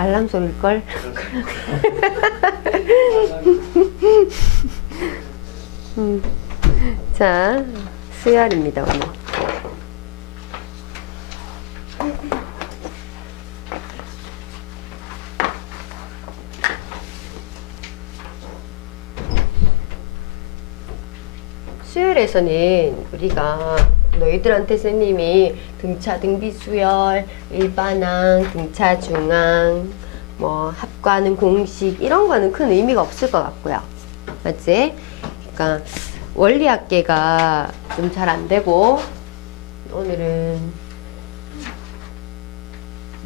알람 소리일걸? 음. 자, 수열입니다, 오늘. 수열에서는 우리가 너희들한테 선생님이 등차 등비 수열, 일반항, 등차 중앙, 뭐 합과하는 공식 이런 거는 큰 의미가 없을 것 같고요. 맞지? 그러니까 원리학계가 좀 잘 안 되고 오늘은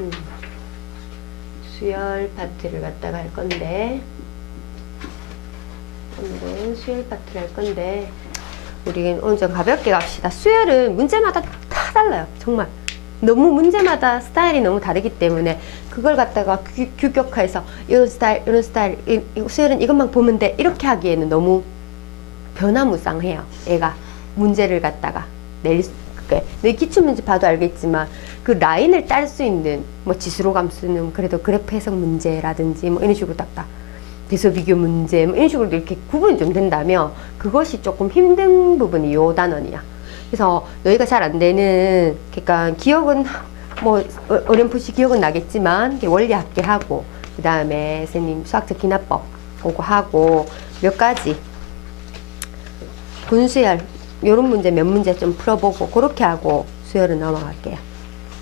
음, 수열 파트를 갖다가 할 건데 오늘은 수열 파트를 할 건데 우리 오늘 좀 가볍게 갑시다. 수열은 문제마다 다 달라요. 정말. 너무 문제마다 스타일이 너무 다르기 때문에 그걸 갖다가 규, 규격화해서 이런 스타일, 이런 스타일, 수열은 이것만 보면 돼. 이렇게 하기에는 너무 변화무쌍해요. 애가 문제를 갖다가 낼 수, 그내 기출문제 봐도 알겠지만 그 라인을 딸 수 있는 뭐 지수로 감수는 그래도 그래프 해석 문제라든지 뭐 이런 식으로 딱딱 대소 비교 문제 뭐 이런 식으로 이렇게 구분이 좀 된다면 그것이 조금 힘든 부분이 요 단원이야. 그래서 너희가 잘 안 되는 그러니까 기억은 뭐 어- 어렴풋이 기억은 나겠지만 원리 학계 하고 그 다음에 선생님 수학적 기납법 보고 하고 몇 가지 분수열 요런 문제 몇 문제 좀 풀어보고 그렇게 하고 수열은 넘어갈게요.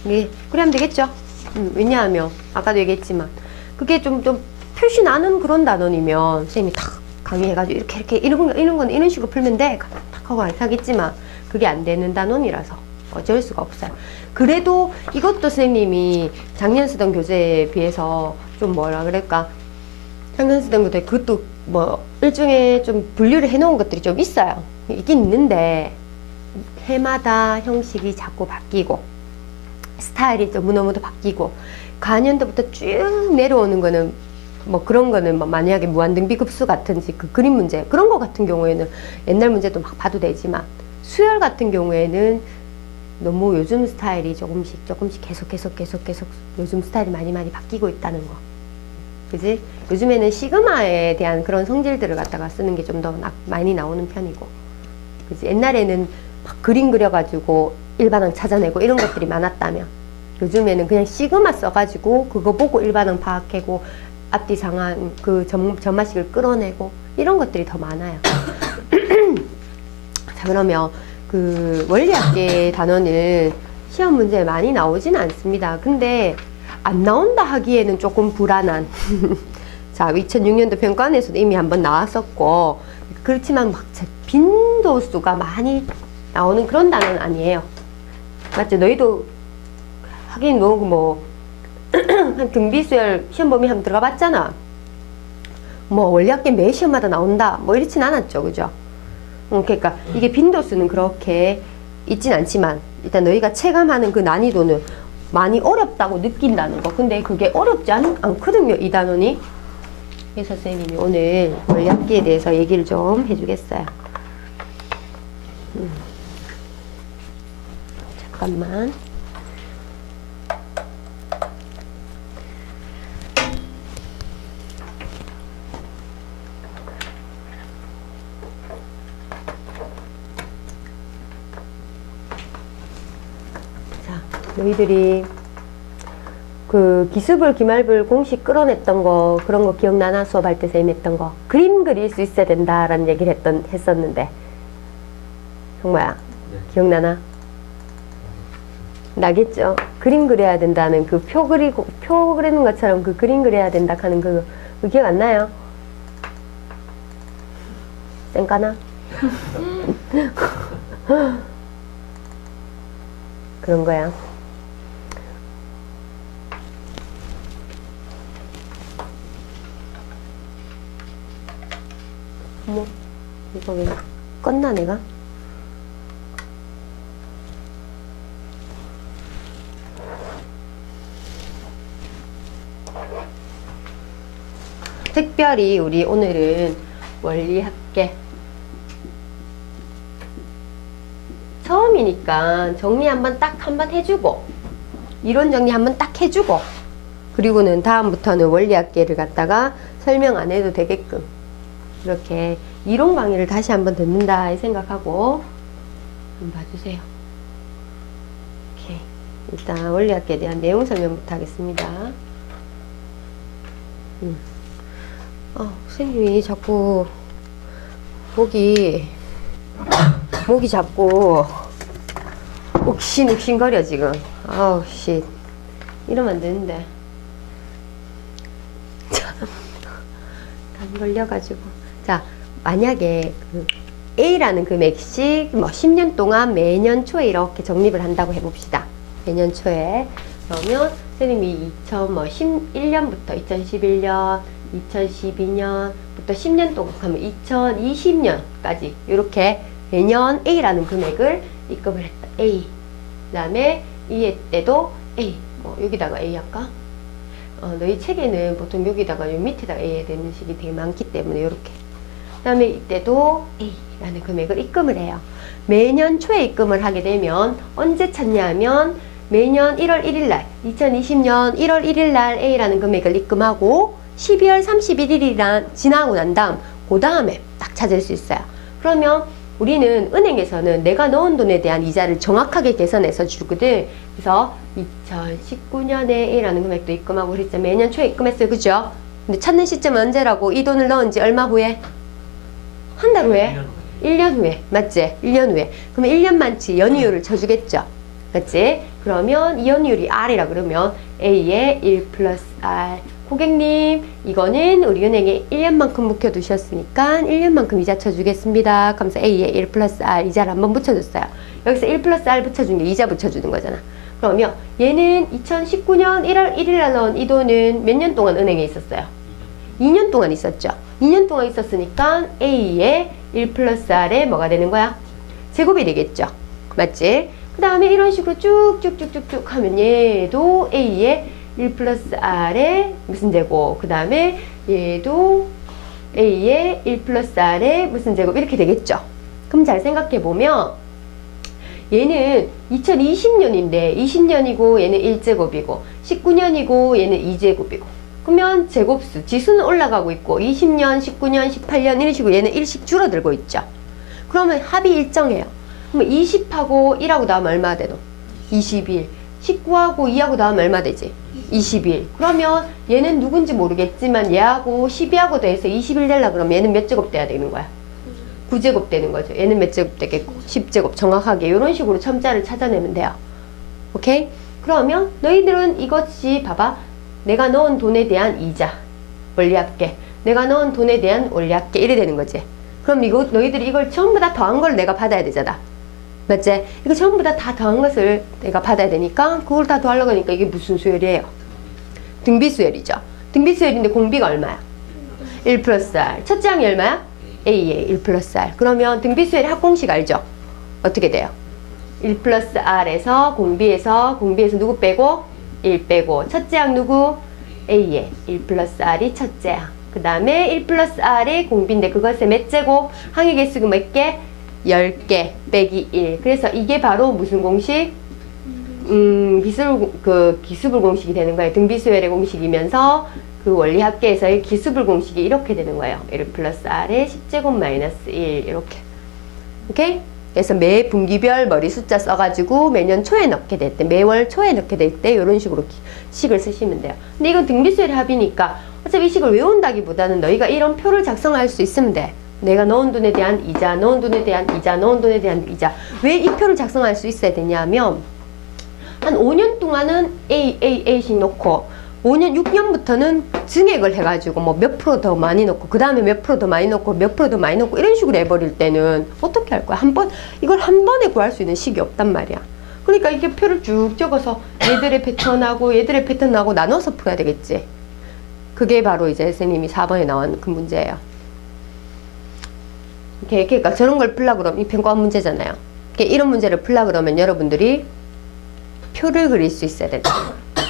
네, 그래 하면 되겠죠? 음, 왜냐하면 아까도 얘기했지만 그게 좀, 좀 표시 나는 그런 단원이면 선생님이 탁 강의해가지고 이렇게 이렇게 이런 거 이런 건 이런 식으로 풀면 돼. 탁 하고 하겠지만 그게 안 되는 단원이라서 어쩔 수가 없어요. 그래도 이것도 선생님이 작년 쓰던 교재에 비해서 좀 뭐라 그럴까 작년 쓰던 교재 그것도 뭐 일종의 좀 분류를 해놓은 것들이 좀 있어요. 있긴 있는데 해마다 형식이 자꾸 바뀌고 스타일이 너무너무도 바뀌고 가년도부터 쭉 내려오는 거는 뭐 그런 거는 뭐 만약에 무한등비 급수 같은지 그 그림 문제 그런 거 같은 경우에는 옛날 문제도 막 봐도 되지만 수열 같은 경우에는 너무 요즘 스타일이 조금씩 조금씩 계속 계속 계속 계속 요즘 스타일이 많이 많이 바뀌고 있다는 거. 그지? 요즘에는 시그마에 대한 그런 성질들을 갖다가 쓰는 게 좀 더 많이 나오는 편이고. 그지? 옛날에는 막 그림 그려가지고 일반항 찾아내고 이런 것들이 많았다면 요즘에는 그냥 시그마 써가지고 그거 보고 일반항 파악하고 앞뒤 상한 그 점, 점마식을 끌어내고 이런 것들이 더 많아요. 자 그러면 그 원리학계 단원은 시험 문제에 많이 나오진 않습니다. 근데 안 나온다 하기에는 조금 불안한. 자, 2006년도 평가원에서도 이미 한번 나왔었고, 그렇지만 막 제- 빈도수가 많이 나오는 그런 단어는 아니에요. 맞죠? 너희도 하긴 뭐, 뭐, 한 등비수열 시험 범위 한번 들어가 봤잖아. 뭐, 원리학계 매 시험마다 나온다. 뭐, 이렇진 않았죠. 그죠? 음, 그러니까 이게 빈도수는 그렇게 있진 않지만, 일단 너희가 체감하는 그 난이도는 많이 어렵다고 느낀다는 거. 근데 그게 어렵지 않, 않거든요, 이 단원이. 그래서 선생님이 오늘 원리학기에 대해서 얘기를 좀 해주겠어요. 음. 잠깐만. 너희들이 그 기습을 기말불 공식 끌어냈던 거 그런 거 기억나나? 수업할 때 선생님 했던 거. 그림 그릴 수 있어야 된다라는 얘기를 했던 했었는데. 정말야 기억나나? 나겠죠. 그림 그려야 된다는 그 표 그리고 표 그리는 것처럼 그 그림 그려야 된다 하는 그, 그 기억 안 나요? 쌩까나? 그런 거야. 어머, 이거 왜 껐나 내가? 특별히 우리 오늘은 원리학계 처음이니까 정리 한번 딱 한 번 해주고 이론 정리 한번 딱 해주고 그리고는 다음부터는 원리학계를 갖다가 설명 안 해도 되게끔 이렇게 이론 강의를 다시 한번 듣는다 이 생각하고 한번 봐주세요. 오케이. 일단 원리학계에 대한 내용 설명부터 하겠습니다. 음. 어, 선생님이 자꾸 목이 목이 자꾸 욱신욱신거려 지금. 아우 씨 이러면 안 되는데. 감 걸려가지고. 자 만약에 그 A라는 금액씩 뭐 10년 동안 매년 초에 이렇게 적립을 한다고 해봅시다. 매년 초에. 그러면 선생님이 2011년부터 2011년, 2012년부터 10년 동안 하면 2020년까지 이렇게 매년 A라는 금액을 입금을 했다. A. 그 다음에 이해 때도 A. 뭐 여기다가 A 할까? 어, 너희 책에는 보통 여기다가 요 밑에다가 A 되는 식이 되게 많기 때문에 이렇게. 그 다음에 이때도 A라는 금액을 입금을 해요. 매년 초에 입금을 하게 되면 언제 찾냐 하면 매년 1월 1일 날, 2020년 1월 1일 날 A라는 금액을 입금하고 12월 31일이란 지나고 난 다음 그 다음에 딱 찾을 수 있어요. 그러면 우리는 은행에서는 내가 넣은 돈에 대한 이자를 정확하게 계산해서 주거든. 그래서 2019년에 A라는 금액도 입금하고 그랬죠. 매년 초에 입금했어요. 그죠? 근데 찾는 시점은 언제라고? 이 돈을 넣은 지 얼마 후에? 한 달 후에? 1년 후에. 맞지? 1년 후에. 그러면 1년 만치 연이율을 쳐주겠죠. 맞지? 그러면 이 연이율이 R이라 그러면 A의 1 플러스 R. 고객님, 이거는 우리 은행에 1년만큼 묵혀두셨으니까 1년만큼 이자 쳐주겠습니다. 그러면서 A에 1 플러스 R 이자를 한번 붙여줬어요. 여기서 1 플러스 R 붙여준 게 이자 붙여주는 거잖아. 그러면 얘는 2019년 1월 1일 날 넣은 이 돈은 몇 년 동안 은행에 있었어요? 2년 동안 있었죠. 2년 동안 있었으니까 A에 1 플러스 R에 뭐가 되는 거야? 제곱이 되겠죠. 맞지? 그 다음에 이런 식으로 쭉쭉쭉쭉쭉 하면 얘도 A에 1 플러스 R에 무슨 제곱, 그 다음에 얘도 A에 1 플러스 R에 무슨 제곱 이렇게 되겠죠. 그럼 잘 생각해 보면 얘는 2020년인데 20년이고 얘는 1제곱이고 19년이고 얘는 2제곱이고 그러면 제곱수 지수는 올라가고 있고 20년, 19년, 18년 이런 식으로 얘는 1씩 줄어들고 있죠. 그러면 합이 일정해요. 그러면 20하고 1하고 나면 얼마 되노? 21. 19하고 2하고 나면 얼마 되지? 21. 그러면 얘는 누군지 모르겠지만 얘하고 12하고 더해서 21 되려 그러면 얘는 몇 제곱 돼야 되는 거야? 9제곱 되는 거죠. 얘는 몇 제곱 되겠고 10제곱 정확하게 이런 식으로 첨자를 찾아내면 돼요. 오케이? 그러면 너희들은 이것이 봐봐. 내가 넣은 돈에 대한 이자 원리합계 내가 넣은 돈에 대한 원리합계 이래 되는 거지. 그럼 이거 너희들이 이걸 전부 다 더한 걸 내가 받아야 되잖아. 맞지? 이거 전부 다 다 더한 것을 내가 받아야 되니까 그걸 다 더하려고 하니까 이게 무슨 수열이에요? 등비수열이죠. 등비수열인데 공비가 얼마야? 1 플러스 R. 첫째 항이 얼마야? A에 1 플러스 R. 그러면 등비수열의 합공식 알죠? 어떻게 돼요? 1 플러스 R에서 공비에서 공비에서 누구 빼고? 1 빼고 첫째 항 누구? A에 1 플러스 R이 첫째 항. 그 다음에 1 플러스 R이 공비인데 그것의 몇 제곱? 항의 개수가 몇 개? 10개 빼기 1. 그래서 이게 바로 무슨 공식? 음, 기술, 그, 기수불 공식이 되는 거예요. 등비수열의 공식이면서 그 원리 합계에서의 기수불 공식이 이렇게 되는 거예요. 1 플러스 R의 10제곱 마이너스 1. 이렇게. 오케이? 그래서 매 분기별 머리 숫자 써가지고 매년 초에 넣게 될 때, 매월 초에 넣게 될 때, 이런 식으로 기- 식을 쓰시면 돼요. 근데 이건 등비수열의 합이니까 어차피 이 식을 외운다기보다는 너희가 이런 표를 작성할 수 있으면 돼. 내가 넣은 돈에 대한 이자, 넣은 돈에 대한 이자, 넣은 돈에 대한 이자. 왜 이 표를 작성할 수 있어야 되냐면, 한 5년 동안은 A, A, A씩 넣고 5년, 6년부터는 증액을 해가지고 뭐 몇 프로 더 많이 넣고 그 다음에 몇 프로 더 많이 넣고 몇 프로 더 많이 넣고 이런 식으로 해버릴 때는 어떻게 할 거야? 한 번, 이걸 한 번에 구할 수 있는 식이 없단 말이야. 그러니까 이게 표를 쭉 적어서 얘들의 패턴하고 얘들의 패턴하고 나눠서 풀어야 되겠지. 그게 바로 이제 선생님이 4번에 나온 그 문제예요. 이렇게, 그러니까 저런 걸 풀라 그러면 이 평가원 문제잖아요. 이렇게 이런 문제를 풀라 그러면 여러분들이 표를 그릴 수 있어야 된다.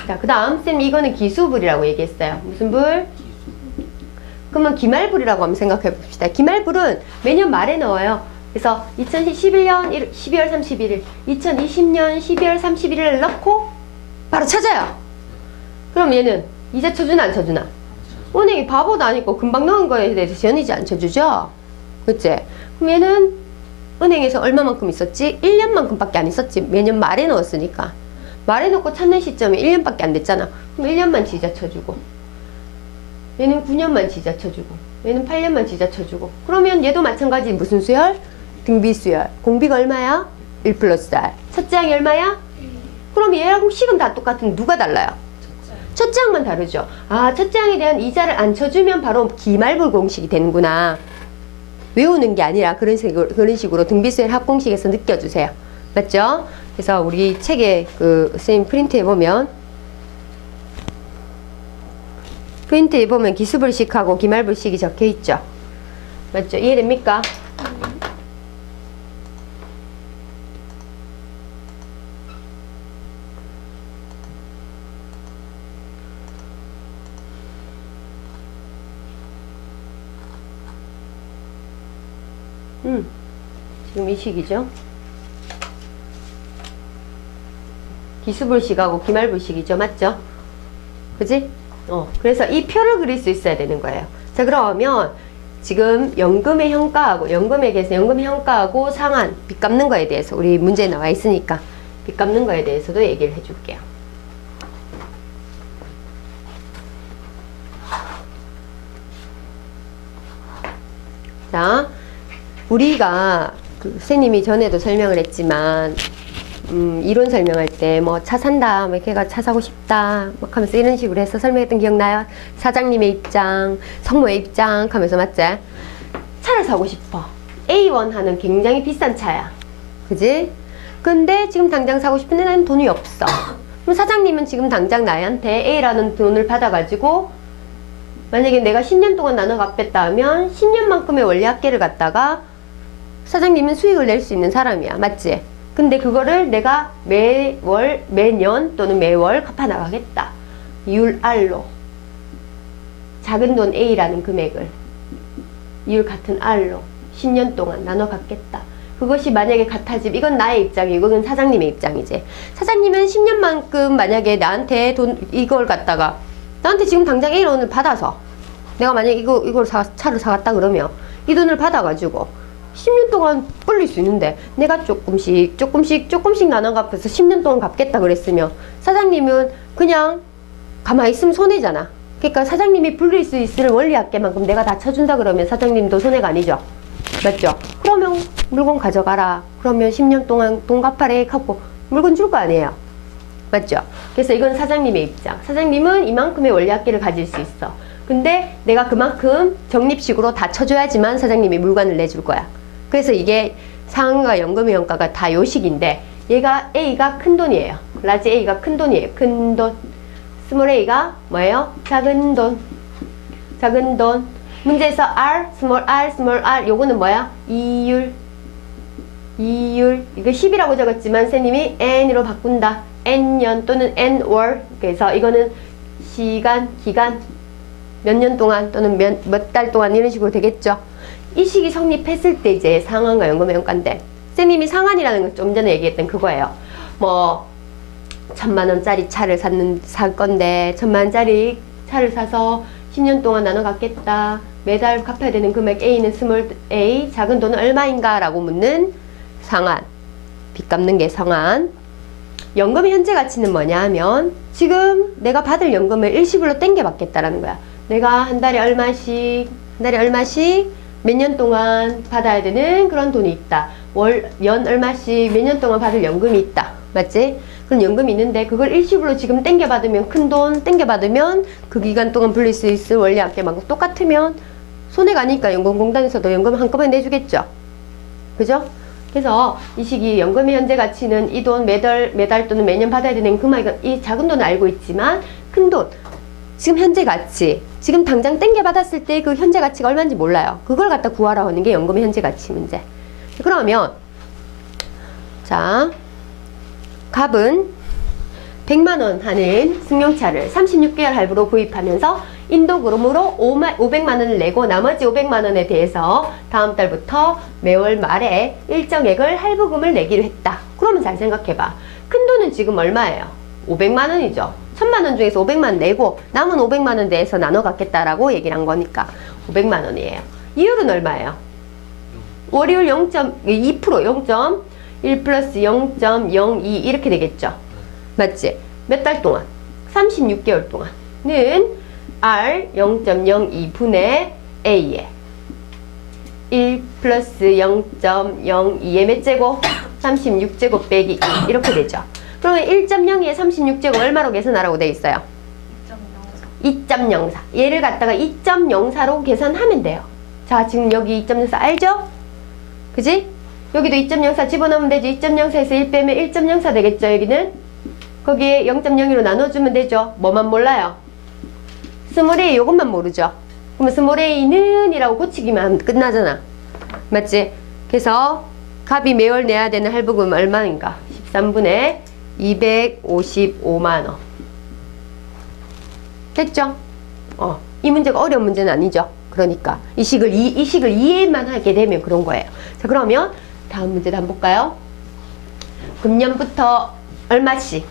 자, 그 다음 쌤 이거는 기수불이라고 얘기했어요. 무슨 불? 그러면 기말불이라고 한번 생각해 봅시다. 기말불은 매년 말에 넣어요. 그래서 2011년 12월 31일, 2020년 12월 31일을 넣고 바로 찾아요. 그럼 얘는 이자 쳐주나 안 쳐주나? 은행이 바보도 아니고 금방 넣은 거에 대해서 지연이자 안 쳐주죠? 그치? 그럼 얘는 은행에서 얼마만큼 있었지? 1년만큼밖에 안 있었지. 매년 말에 넣었으니까. 말에 넣고 찾는 시점이 1년밖에 안 됐잖아. 그럼 1년만 지자 쳐주고. 얘는 9년만 지자 쳐주고. 얘는 8년만 지자 쳐주고. 그러면 얘도 마찬가지 무슨 수열? 등비 수열. 공비가 얼마야? 1 플러스 R. 첫째 항이 얼마야? 그럼 얘랑 식은 다 똑같은 누가 달라요? 첫째 항만 다르죠. 아, 첫째 항에 대한 이자를 안 쳐주면 바로 기말불 공식이 되는구나. 외우는 게 아니라 그런 식으로, 그런 식으로 등비수열 합공식에서 느껴주세요. 맞죠? 그래서 우리 책에 그 선생님 프린트해 보면 프린트해 보면 기수불식하고 기말불식이 적혀 있죠. 맞죠? 이해됩니까? 음, 지금 이 시기죠. 기수불식하고 기말불식이죠. 맞죠? 그지? 어, 그래서 이 표를 그릴 수 있어야 되는 거예요. 자, 그러면 지금 연금의 현가하고, 연금액에서 연금의 현가하고 상한, 빚 갚는 거에 대해서 우리 문제에 나와 있으니까 빚 갚는 거에 대해서도 얘기를 해줄게요. 자, 우리가 그 선생님이 전에도 설명을 했지만 음, 이론 설명할 때 뭐 차 산다, 뭐 걔가 차 사고 싶다, 막 하면서 이런 식으로 해서 설명했던 기억나요? 사장님의 입장, 성모의 입장 하면서 맞지? 차를 사고 싶어. A1 하는 굉장히 비싼 차야. 그지? 근데 지금 당장 사고 싶은데 나는 돈이 없어. 그럼 사장님은 지금 당장 나한테 A라는 돈을 받아가지고 만약에 내가 10년 동안 나눠 갚겠다 하면 10년만큼의 원리 합계를 갖다가 사장님은 수익을 낼 수 있는 사람이야. 맞지? 근데 그거를 내가 매월, 매년 또는 매월 갚아 나가겠다. 이율 R로. 작은 돈 A라는 금액을 이율 같은 R로 10년 동안 나눠 갚겠다. 그것이 만약에 같아집 이건 나의 입장이고 이건 사장님의 입장이지. 사장님은 10년만큼 만약에 나한테 돈 이걸 갖다가 나한테 지금 당장 A 론을 받아서 내가 만약에 이거 이걸 사, 차를 사갔다 그러면 이 돈을 받아가지고 10년 동안 불릴 수 있는데 내가 조금씩 조금씩 조금씩 나눠 갚아서 10년 동안 갚겠다 그랬으면 사장님은 그냥 가만히 있으면 손해잖아. 그러니까 사장님이 불릴 수 있을 원리학계만큼 내가 다 쳐준다 그러면 사장님도 손해가 아니죠. 맞죠? 그러면 물건 가져가라. 그러면 10년 동안 돈 갚아래 하고 물건 줄 거 아니에요. 맞죠? 그래서 이건 사장님의 입장. 사장님은 이만큼의 원리학계를 가질 수 있어. 근데 내가 그만큼 적립식으로 다 쳐줘야지만 사장님이 물건을 내줄 거야. 그래서 이게 상한과 연금의 원가가 다 요식인데 얘가 A가 큰 돈이에요. 라지 A가 큰 돈이에요. 큰 돈. 스몰 A가 뭐예요? 작은 돈. 작은 돈. 문제에서 R, 스몰 R, 스몰 R 요거는 뭐야? 이율. 이율. 이거 10이라고 적었지만 선생님이 N으로 바꾼다. N년 또는 N월. 그래서 이거는 시간, 기간, 몇 년 동안 또는 몇몇달 동안 이런 식으로 되겠죠. 이 시기 성립했을 때 이제 상한과 연금의 원가인데 선생님이 상한이라는 건 좀 전에 얘기했던 그거예요. 뭐 천만 원짜리 차를 샀는 살 건데 천만 원짜리 차를 사서 10년 동안 나눠 갖겠다. 매달 갚아야 되는 금액 A는 스몰 A, 작은 돈은 얼마인가라고 묻는 상한. 빚 갚는 게 상한. 연금의 현재 가치는 뭐냐 하면 지금 내가 받을 연금을 일시불로 땡겨 받겠다라는 거야. 내가 한 달에 얼마씩, 한 달에 얼마씩 몇 년 동안 받아야 되는 그런 돈이 있다. 월, 연 얼마씩 몇 년 동안 받을 연금이 있다. 맞지? 그런 연금이 있는데 그걸 일시불로 지금 땡겨 받으면 큰 돈 땡겨 받으면 그 기간 동안 불릴 수 있을 원리 합계만큼 똑같으면 손해가 아니까 연금공단에서도 연금 한꺼번에 내주겠죠. 그죠? 그래서 이 시기 연금의 현재 가치는 이 돈 매달 매달 또는 매년 받아야 되는 금액 이 작은 돈은 알고 있지만 큰 돈 지금 현재 가치 지금 당장 땡겨 받았을 때 그 현재 가치가 얼마인지 몰라요. 그걸 갖다 구하라 하는 게 연금의 현재 가치 문제. 그러면 자 갑은 100만 원 하는 승용차를 36개월 할부로 구입하면서 인도그룹으로 500만 원을 내고 나머지 500만 원에 대해서 다음 달부터 매월 말에 일정액을 할부금을 내기로 했다. 그러면 잘 생각해봐. 큰 돈은 지금 얼마예요? 500만 원이죠. 천만 원 중에서 500만 원 내고 남은 500만 원 내에서 나눠 갖겠다라고 얘기를 한 거니까 500만 원이에요. 이율은 얼마예요? 월요일 0.2% 0.1 플러스 0.02 이렇게 되겠죠. 맞지? 몇 달 동안? 36개월 동안은 R 0.02분의 A에 1 플러스 0.02의 몇 제곱? 36제곱 빼기 2 이렇게 되죠. 그러면 1.02에 36제곱 얼마로 계산하라고 돼 있어요? 2.04. 얘를 갖다가 2.04로 계산하면 돼요. 자, 지금 여기 2.04 알죠? 그지? 여기도 2.04 집어넣으면 되죠. 2.04에서 1 빼면 1.04 되겠죠, 여기는? 거기에 0.02로 나눠주면 되죠. 뭐만 몰라요? 스몰 a 요것만 모르죠. 그러면 스몰 a는 이라고 고치기만 끝나잖아. 맞지? 그래서 값이 매월 내야 되는 할부금 얼마인가? 13분의 255만 원. 됐죠? 어, 이 문제가 어려운 문제는 아니죠. 그러니까 이 식을 이, 이 식을 이해만 하게 되면 그런 거예요. 자, 그러면 다음 문제도 한번 볼까요? 금년부터 얼마씩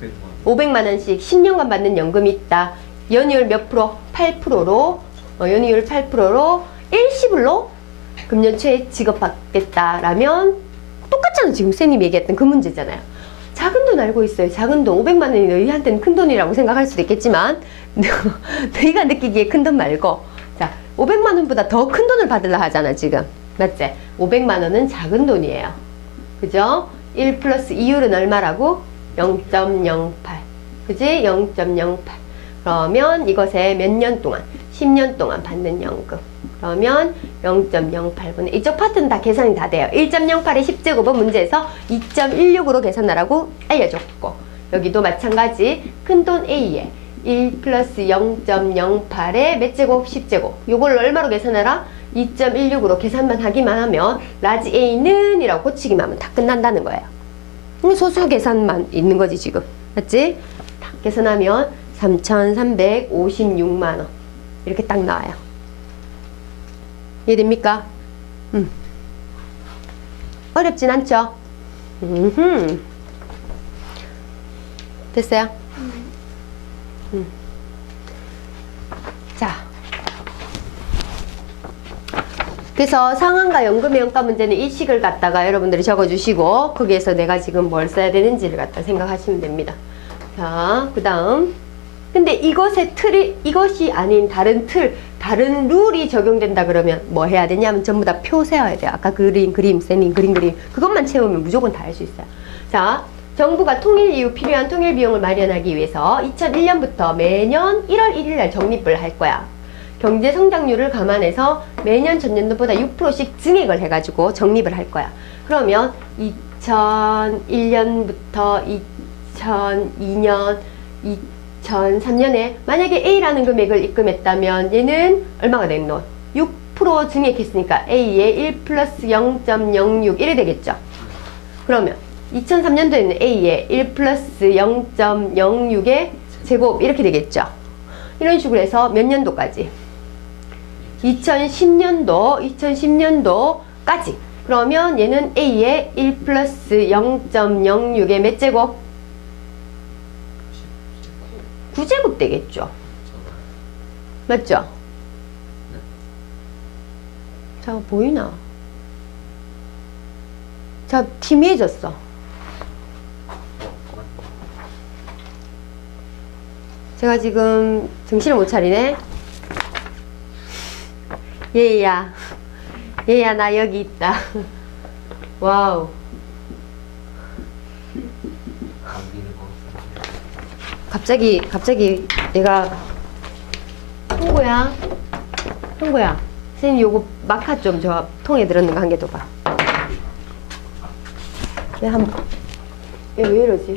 500만 500만 원씩 10년간 받는 연금이 있다. 연이율 몇 프로? 8%로 어, 연이율 8%로 일시불로 금년 초에 지급받겠다라면 똑같잖아. 지금 쌤님이 얘기했던 그 문제잖아요. 돈 알고 있어요. 작은 돈 500만 원이 너희한테는 큰 돈이라고 생각할 수도 있겠지만 너희가 느끼기에 큰 돈 말고 자 500만 원보다 더 큰 돈을 받으려 하잖아 지금 맞지? 500만 원은 작은 돈이에요. 그죠? 1 플러스 이율은 얼마라고? 0.08 그지? 0.08 그러면 이것에 몇 년 동안 10년 동안 받는 연금 그러면 0.08분의 이쪽 파트는 다 계산이 다 돼요. 1.08의 10제곱은 문제에서 2.16으로 계산하라고 알려줬고 여기도 마찬가지. 큰 돈 A에 1 플러스 0.08의 몇 제곱? 10제곱. 요걸 얼마로 계산해라? 2.16으로 계산만 하기만 하면 라지 A는 이라고 고치기만 하면 다 끝난다는 거예요. 음, 소수 계산만 있는 거지 지금. 맞지? 다 계산하면 3,356만 원. 이렇게 딱 나와요 이해됩니까? 음. 어렵진 않죠? 음흠. 됐어요? 음. 자 그래서 상한가 연금의 연가 문제는 이 식을 갖다가 여러분들이 적어주시고 거기에서 내가 지금 뭘 써야 되는지를 갖다 생각하시면 됩니다. 자, 그 다음. 근데 이것의 틀이 이것이 아닌 다른 틀, 다른 룰이 적용된다 그러면 뭐 해야 되냐면 전부 다 표 세워야 돼요. 아까 그림, 그림, 쌤이 그림, 그림. 그것만 채우면 무조건 다 할 수 있어요. 자, 정부가 통일 이후 필요한 통일 비용을 마련하기 위해서 2001년부터 매년 1월 1일 날 적립을 할 거야. 경제 성장률을 감안해서 매년 전년도보다 6%씩 증액을 해가지고 적립을 할 거야. 그러면 2001년부터 2002년, 2003년에 만약에 A라는 금액을 입금했다면 얘는 얼마가 되노? 6% 증액했으니까 A에 1 플러스 0.06 이래 되겠죠. 그러면 2003년도에는 A에 1 플러스 0.06의 제곱 이렇게 되겠죠. 이런 식으로 해서 몇 년도까지? 2010년도, 2010년도까지. 그러면 얘는 A에 1 플러스 0.06의 몇 제곱? 9제곱 되겠죠. 맞죠? 자, 보이나? 자, 희미해졌어. 제가 지금 정신을 못 차리네. 얘야. 얘야, 나 여기 있다. 와우. 갑자기, 갑자기 내가 홍구야. 홍구야. 선생님 요거 마카 좀 저 통에 들었는 거 한개더 봐. 얘 한, 얘왜 이러지?